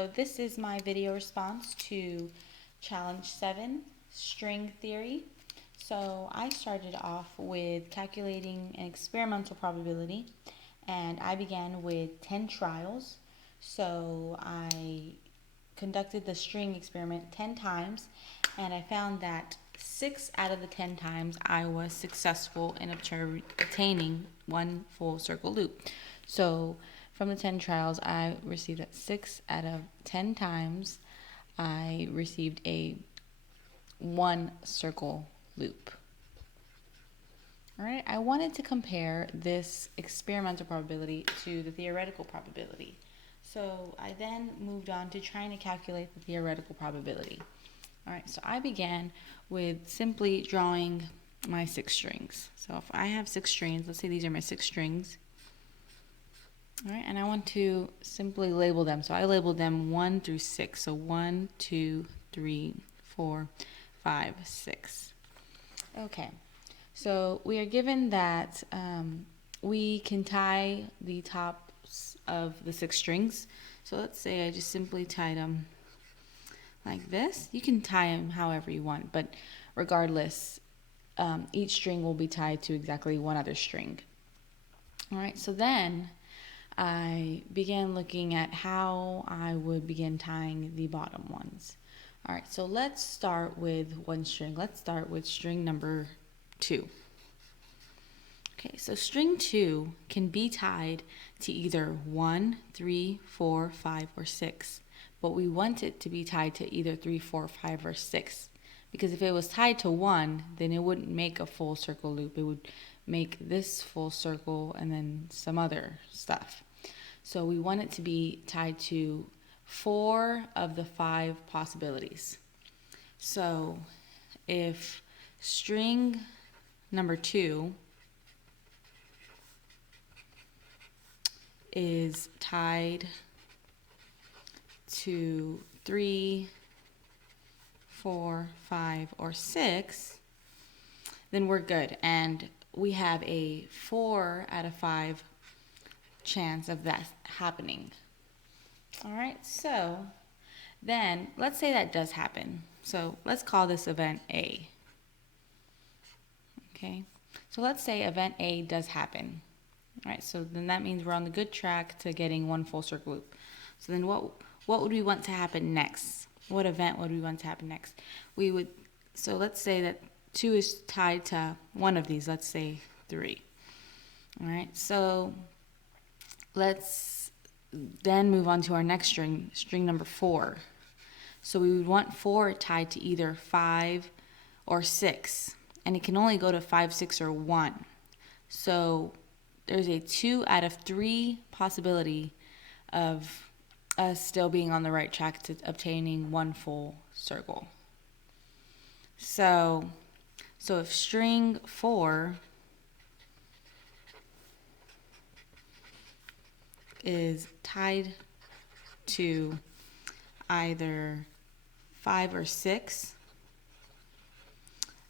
So this is my video response to Challenge 7, String Theory. So I started off with calculating an experimental probability, and I began with 10 trials. So I conducted the string experiment 10 times, and I found that 6 out of the 10 times I was successful in obtaining one full circle loop. So from the 10 trials, I received that 6 out of 10 times I received a one circle loop. All right, I wanted to compare this experimental probability to the theoretical probability. So I then moved on to trying to calculate the theoretical probability. All right, so I began with simply drawing my 6 strings. So if I have 6 strings, let's say these are my 6 strings. All right, and I want to simply label them. So I labeled them 1 through 6. So 1, 2, 3, 4, 5, 6. Okay, so we are given that we can tie the tops of the 6 strings. So let's say I just simply tied them like this. You can tie them however you want, but regardless, each string will be tied to exactly one other string. All right, so then I began looking at how I would begin tying the bottom ones. All right, so let's start with one string. Let's start with string number 2. Okay, so string 2 can be tied to either 1, 3, 4, 5, or 6. But we want it to be tied to either 3, 4, 5, or 6. Because if it was tied to 1, then it wouldn't make a full circle loop. It would make this full circle and then some other stuff. So we want it to be tied to 4 of the 5 possibilities. So if string number 2 is tied to 3, 4, 5, or 6, then we're good. And we have a 4 out of 5 chance of that happening. All right, so then let's say that does happen. So let's call this event A. Okay, so let's say event A does happen. All right, so then that means we're on the good track to getting one full circle loop. So then what would we want to happen next? What event would we want to happen next? So let's say that 2 is tied to one of these, let's say 3. All right, so let's then move on to our next string, string number 4. So we would want 4 tied to either 5 or 6, and it can only go to 5, 6, or 1. So there's a 2 out of 3 possibility of us still being on the right track to obtaining one full circle. So if string 4 is tied to either 5 or 6,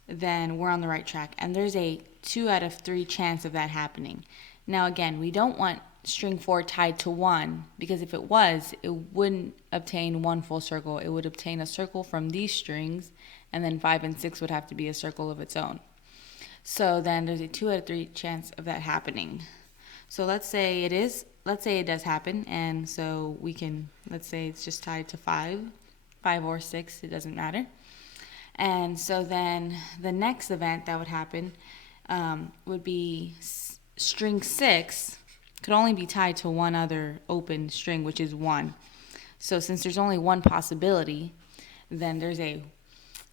then we're on the right track. And there's a 2 out of 3 chance of that happening. Now again, we don't want string 4 tied to 1, because if it was, it wouldn't obtain one full circle. It would obtain a circle from these strings, and then 5 and 6 would have to be a circle of its own. So then there's a 2 out of 3 chance of that happening. So let's say it does happen, and so we can, let's say it's just tied to 5 or 6, it doesn't matter. And so then the next event that would happen would be string 6 could only be tied to one other open string, which is 1. So since there's only one possibility, then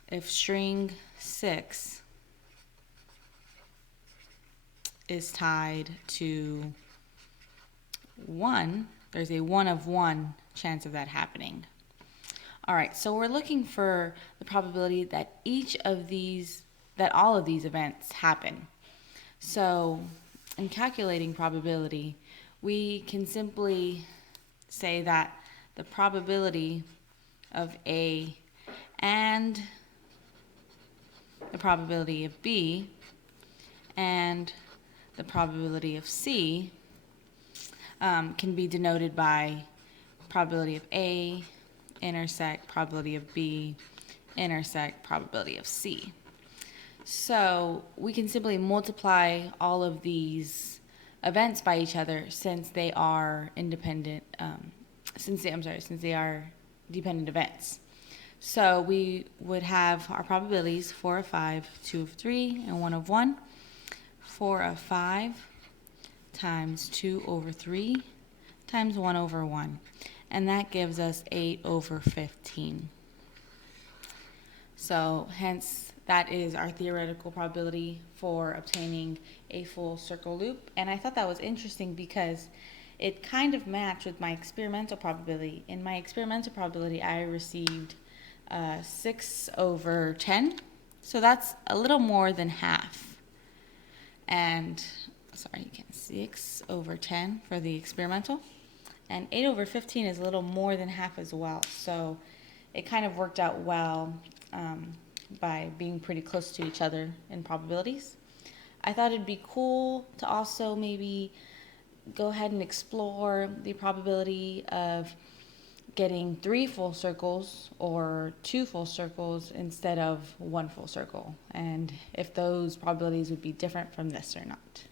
if string 6 is tied to 1, there's a 1 of 1 chance of that happening. All right, so we're looking for the probability that all of these events happen. So in calculating probability, we can simply say that the probability of A and the probability of B and the probability of C can be denoted by probability of A intersect probability of B intersect probability of C. So we can simply multiply all of these events by each other since they are independent, since they are dependent events. So we would have our probabilities 4 of 5, 2 of 3, and 1 of 1. 4 of 5 times 2 over 3 times 1 over 1. And that gives us 8 over 15. So hence, that is our theoretical probability for obtaining a full circle loop. And I thought that was interesting because it kind of matched with my experimental probability. In my experimental probability, I received 6 over 10. So that's a little more than half. And, sorry, you can 6 over 10 for the experimental. And 8 over 15 is a little more than half as well. So it kind of worked out well by being pretty close to each other in probabilities. I thought it'd be cool to also maybe go ahead and explore the probability of getting 3 full circles or 2 full circles instead of 1 full circle, and if those probabilities would be different from this or not.